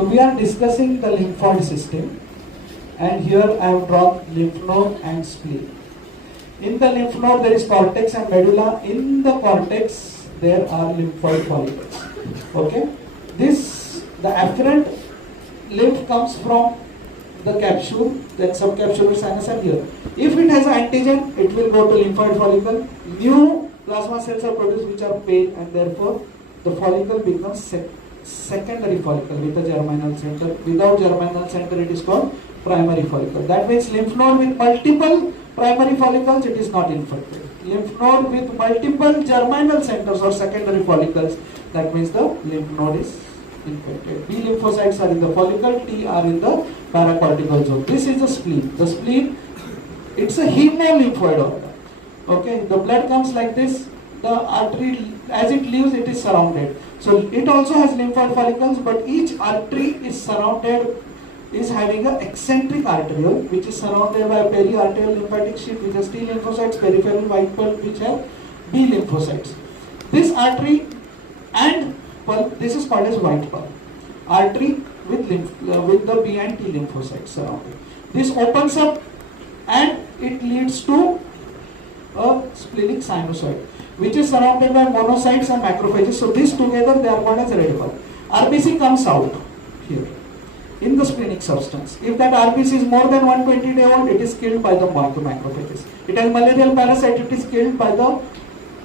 So we are discussing the lymphoid system, and here I have drawn lymph node and spleen. In the lymph node there is cortex and medulla. In the cortex there are lymphoid follicles. Okay, the afferent lymph comes from the capsule, then subcapsular sinus, and here. If it has antigen, it will go to lymphoid follicle. New plasma cells are produced which are pale, and therefore the follicle becomes secondary follicle with a germinal center. Without germinal center, it is called primary follicle. That means lymph node with multiple primary follicles, it is not infected. Lymph node with multiple germinal centers or secondary follicles, that means the lymph node is infected. B lymphocytes are in the follicle, T are in the paracortical zone. This is the spleen. The spleen, it's a hemolymphoid organ. Okay, the blood comes like this. The artery, as it leaves, it is surrounded. So it also has lymphoid follicles, but each artery is having an eccentric arteriole, which is surrounded by a periarterial lymphatic sheath, which has T lymphocytes, peripheral white pulp, which have B lymphocytes. This artery and pulp, this is called as white pulp. Artery with the B and T lymphocytes surrounding. This opens up and it leads to a splenic sinusoid, which is surrounded by monocytes and macrophages. So these together they are called as red pulp. RBC comes out here in the splenic substance. If that RBC is more than 120 days old, it is killed by the macrophages. It has malarial parasite, it is killed by the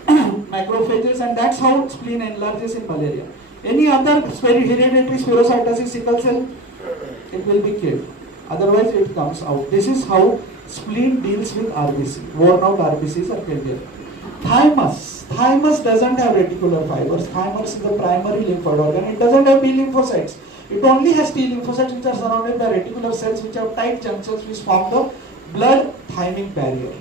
macrophages, and that's how spleen enlarges in malaria. Any other hereditary spherocytosis, sickle cell, it will be killed. Otherwise it comes out. This is how spleen deals with RBC. Worn out RBCs are killed here. Thymus doesn't have reticular fibers. Thymus is the primary lymphoid organ. It doesn't have B lymphocytes. It only has T lymphocytes, which are surrounded by reticular cells, which have tight junctions which form the blood thymic barrier.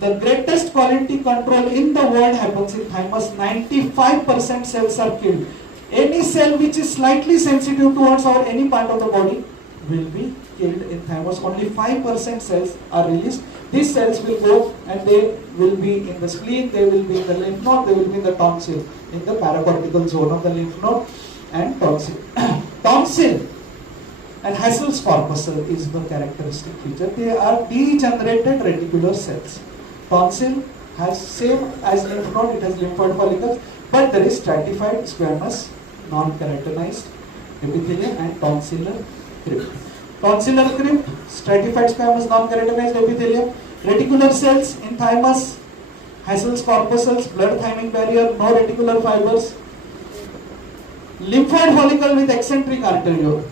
The greatest quality control in the world happens in thymus. 95% cells are killed. Any cell which is slightly sensitive towards any part of the body will be killed in thymus. Only 5% cells are released. These cells will go and they will be in the spleen, they will be in the lymph node, they will be in the tonsil, in the paracortical zone of the lymph node and tonsil. Tonsil and Hassel's corpuscle is the characteristic feature. They are degenerated reticular cells. Tonsil has same as lymph node, it has lymphoid follicles, but there is stratified squamous non-keratinized epithelium and tonsillar crypt. Tonsillar crypt, stratified squamous non-keratinized epithelium, reticular cells in thymus, Hassel's corpuscles, blood thymic barrier, no reticular fibers, lymphoid follicle with eccentric arteriole.